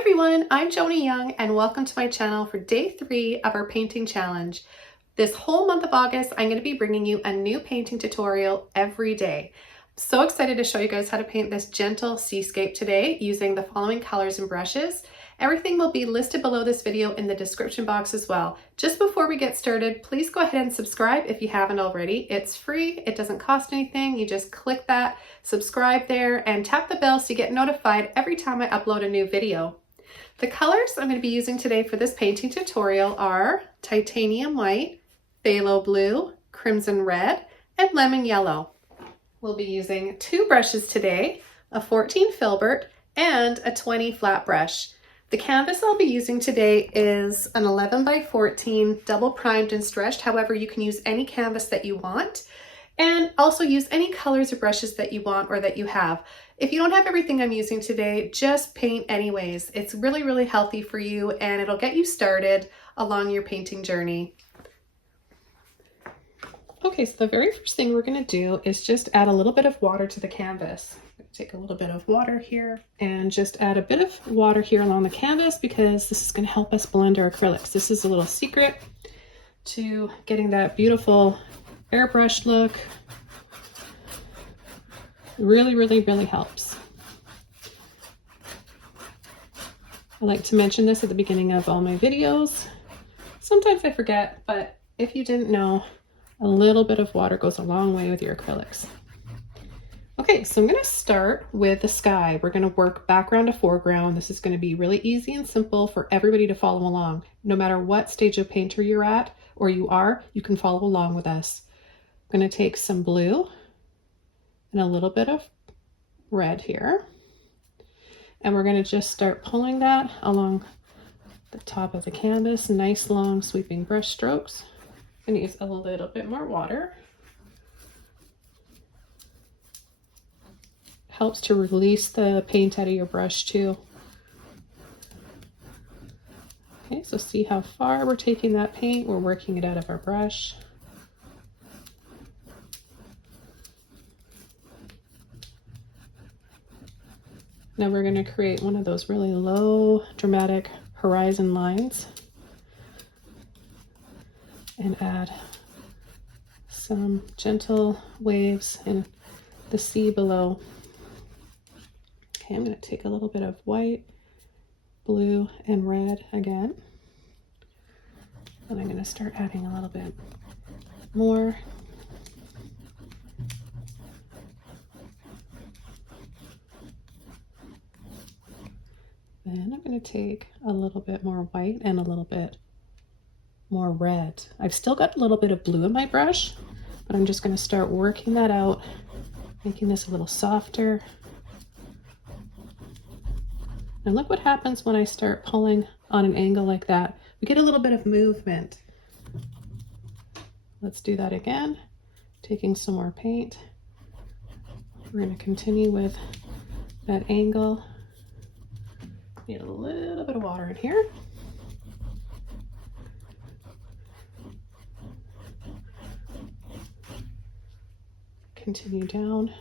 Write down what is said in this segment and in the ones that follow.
everyone, I'm Joni Young and welcome to my channel for day 3 of our painting challenge. This whole month of August, I'm going to be bringing you a new painting tutorial every day. I'm so excited to show you guys how to paint this gentle seascape today using the following colors and brushes. Everything will be listed below this video in the description box as well. Just before we get started, please go ahead and subscribe if you haven't already. It's free, it doesn't cost anything. You just click that, subscribe there, and tap the bell so you get notified every time I upload a new video. The colors I'm going to be using today for this painting tutorial are titanium white, phthalo blue, crimson red, and lemon yellow. We'll be using 2 brushes today, a 14 filbert and a 20 flat brush. The canvas I'll be using today is an 11 by 14 double primed and stretched. However, you can use any canvas that you want and also use any colors or brushes that you want or that you have. If you don't have everything I'm using today, just paint anyways. It's really, really healthy for you and it'll get you started along your painting journey. Okay, so the very first thing we're going to do is just add a little bit of water to the canvas. Take a little bit of water here and just add a bit of water here along the canvas because this is going to help us blend our acrylics. This is a little secret to getting that beautiful airbrush look. Really, really, really helps. I like to mention this at the beginning of all my videos. Sometimes I forget, but if you didn't know, a little bit of water goes a long way with your acrylics. Okay, so I'm going to start with the sky. We're going to work background to foreground. This is going to be really easy and simple for everybody to follow along. No matter what stage of painter you're at or you are, you can follow along with us. I'm going to take some blue and a little bit of red here. And we're going to just start pulling that along the top of the canvas. Nice long sweeping brush strokes. I'm going to use a little bit more water. Helps to release the paint out of your brush too. Okay, so see how far we're taking that paint. We're working it out of our brush. Now we're going to create one of those really low, dramatic horizon lines and add some gentle waves in the sea below. Okay, I'm going to take a little bit of white, blue, and red again. And I'm going to start adding a little bit more. Then I'm going to take a little bit more white and a little bit more red. I've still got a little bit of blue in my brush, but I'm just going to start working that out, making this a little softer. And look what happens when I start pulling on an angle like that. We get a little bit of movement. Let's do that again. Taking some more paint. We're going to continue with that angle. Need a little bit of water in here. Continue down.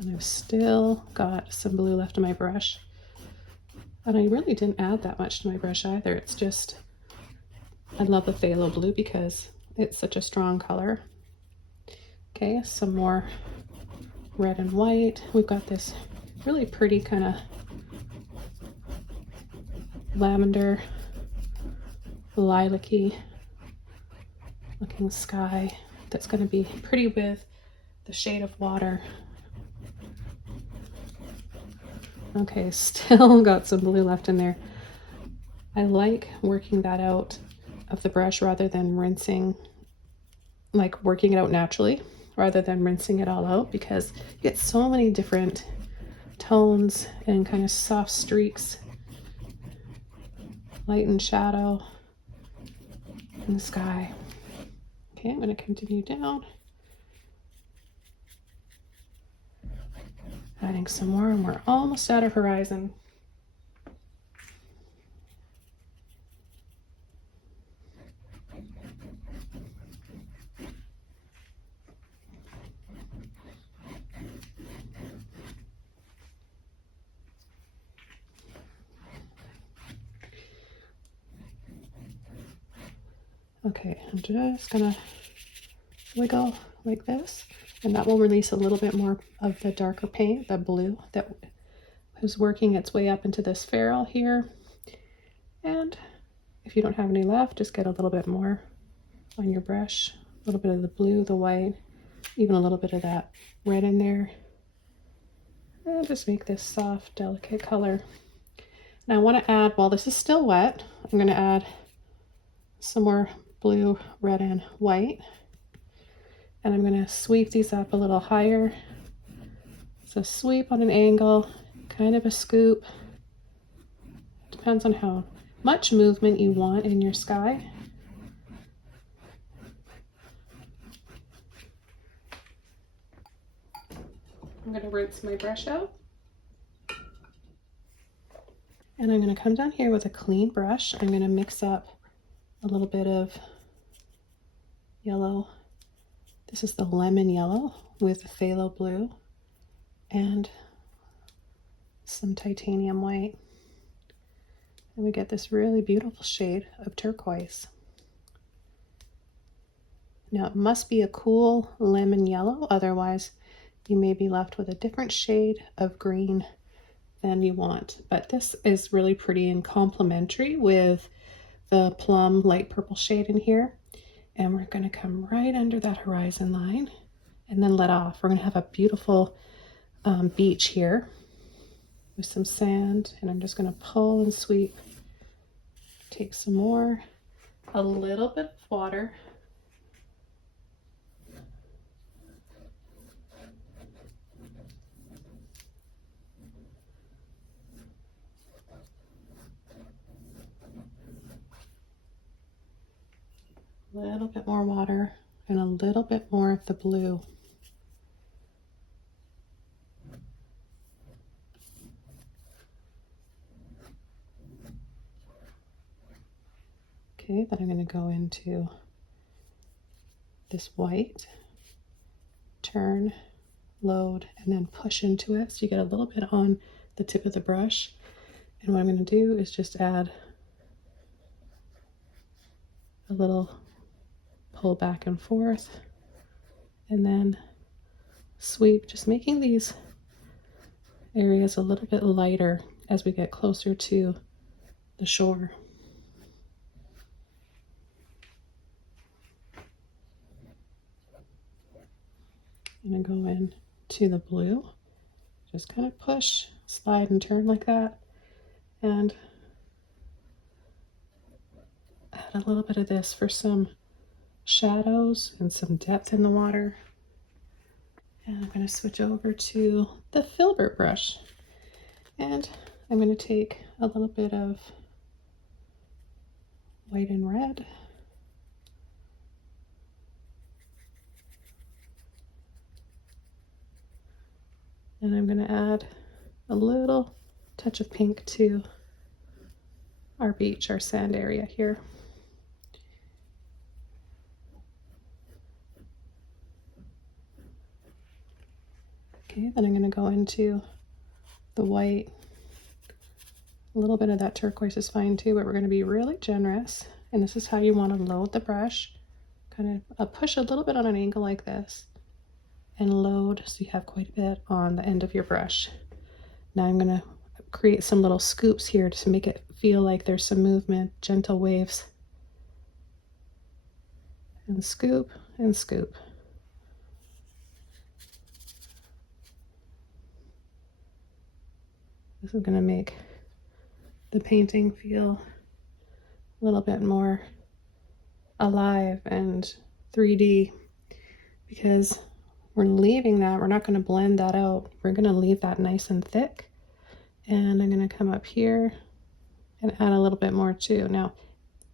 And I've still got some blue left in my brush. And I really didn't add that much to my brush either. It's just, I love the phthalo blue because it's such a strong color. Okay, some more red and white. We've got this really pretty kind of lavender, lilac-y looking sky that's going to be pretty with the shade of water. Okay, still got some blue left in there. I like working that out of the brush rather than rinsing, like working it out naturally rather than rinsing it all out, because you get so many different tones and kind of soft streaks, light and shadow in the sky. Okay, I'm going to continue down. Adding some more, and we're almost out of horizon. Okay, I'm just gonna wiggle like this, and that will release a little bit more of the darker paint, the blue that is working its way up into this ferrule here. And if you don't have any left, just get a little bit more on your brush, a little bit of the blue, the white, even a little bit of that red in there, and just make this soft, delicate color. And I want to add, while this is still wet, I'm going to add some more blue, red, and white. And I'm going to sweep these up a little higher. So sweep on an angle, kind of a scoop. Depends on how much movement you want in your sky. I'm going to rinse my brush out. And I'm going to come down here with a clean brush. I'm going to mix up a little bit of yellow. This is the lemon yellow with the phthalo blue and some titanium white. And we get this really beautiful shade of turquoise. Now it must be a cool lemon yellow, otherwise you may be left with a different shade of green than you want. But this is really pretty and complementary with the plum light purple shade in here. And we're going to come right under that horizon line and then let off. We're going to have a beautiful beach here with some sand, and I'm just going to pull and sweep. Take some more, a little bit of water. A little bit more water and a little bit more of the blue. Okay, then I'm going to go into this white, turn, load, and then push into it so you get a little bit on the tip of the brush. And what I'm going to do is just add a little pull back and forth, and then sweep, just making these areas a little bit lighter as we get closer to the shore. I'm going to go in to the blue, just kind of push, slide, and turn like that, and add a little bit of this for some shadows and some depth in the water. And I'm going to switch over to the filbert brush, and I'm going to take a little bit of white and red, and I'm going to add a little touch of pink to our beach, our sand area here. Okay, then I'm going to go into the white. A little bit of that turquoise is fine too, but we're going to be really generous. And this is how you want to load the brush. Kind of push a little bit on an angle like this and load so you have quite a bit on the end of your brush. Now I'm going to create some little scoops here to make it feel like there's some movement, gentle waves. And scoop and scoop. This is going to make the painting feel a little bit more alive and 3D, because we're leaving that, we're not going to blend that out. We're going to leave that nice and thick. And I'm going to come up here and add a little bit more too. Now,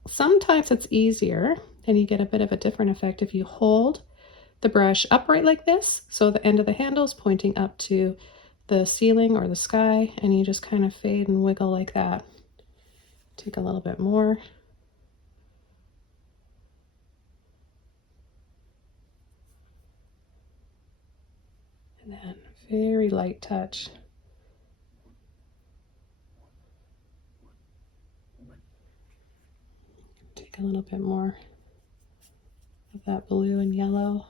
sometimes it's easier and you get a bit of a different effect if you hold the brush upright like this, so the end of the handle is pointing up to the ceiling or the sky, and you just kind of fade and wiggle like that. Take a little bit more. And then very light touch. Take a little bit more of that blue and yellow.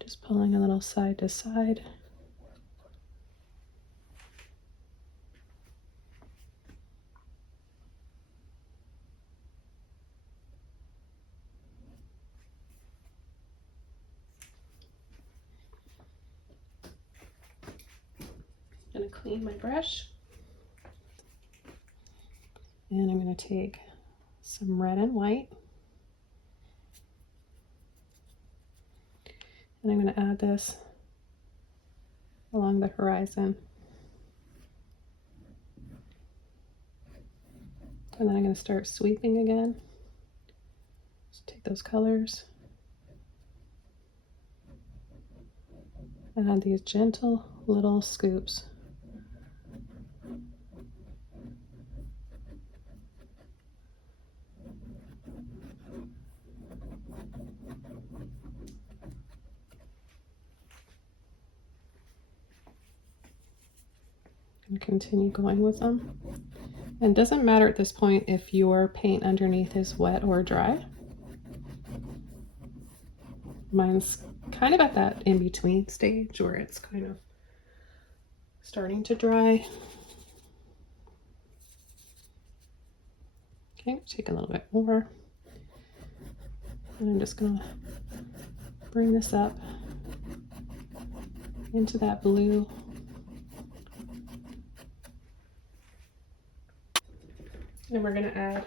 Just pulling a little side to side. I'm going to clean my brush, and I'm going to take some red and white, and I'm going to add this along the horizon, and then I'm going to start sweeping again. Just take those colors and add these gentle little scoops. And continue going with them. And it doesn't matter at this point if your paint underneath is wet or dry. Mine's kind of at that in-between stage where it's kind of starting to dry. Okay, take a little bit more. And I'm just gonna bring this up into that blue. And we're going to add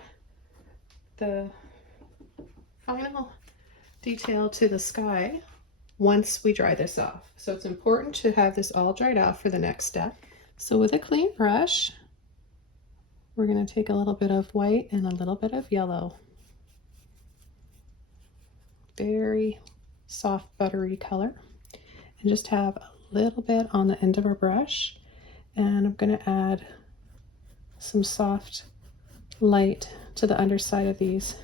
the final detail to the sky once we dry this off. So it's important to have this all dried off for the next step. So with a clean brush, we're going to take a little bit of white and a little bit of yellow. Very soft, buttery color. And just have a little bit on the end of our brush. And I'm going to add some soft light to the underside of these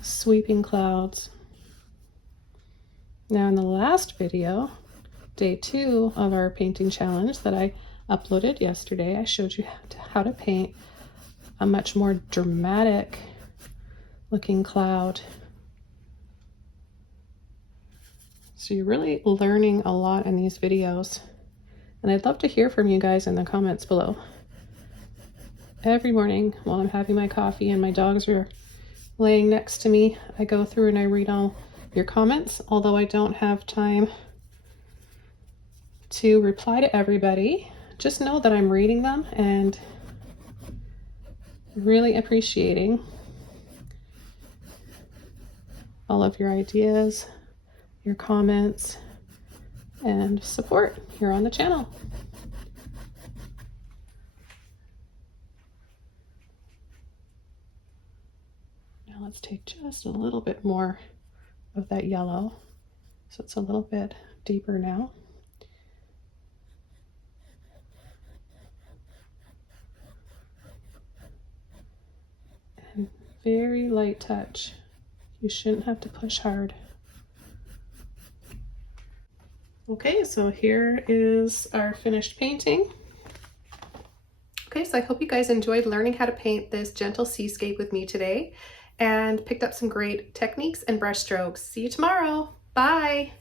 sweeping clouds. Now in the last video, day 2 of our painting challenge that I uploaded yesterday, I showed you how to paint a much more dramatic looking cloud. So you're really learning a lot in these videos. And I'd love to hear from you guys in the comments below. Every morning while I'm having my coffee and my dogs are laying next to me, I go through and I read all your comments, although I don't have time to reply to everybody. Just know that I'm reading them and really appreciating all of your ideas, your comments, and support here on the channel. Now let's take just a little bit more of that yellow, so it's a little bit deeper now. And very light touch. You shouldn't have to push hard. Okay, so here is our finished painting. Okay, so I hope you guys enjoyed learning how to paint this gentle seascape with me today and picked up some great techniques and brush strokes. See you tomorrow. Bye.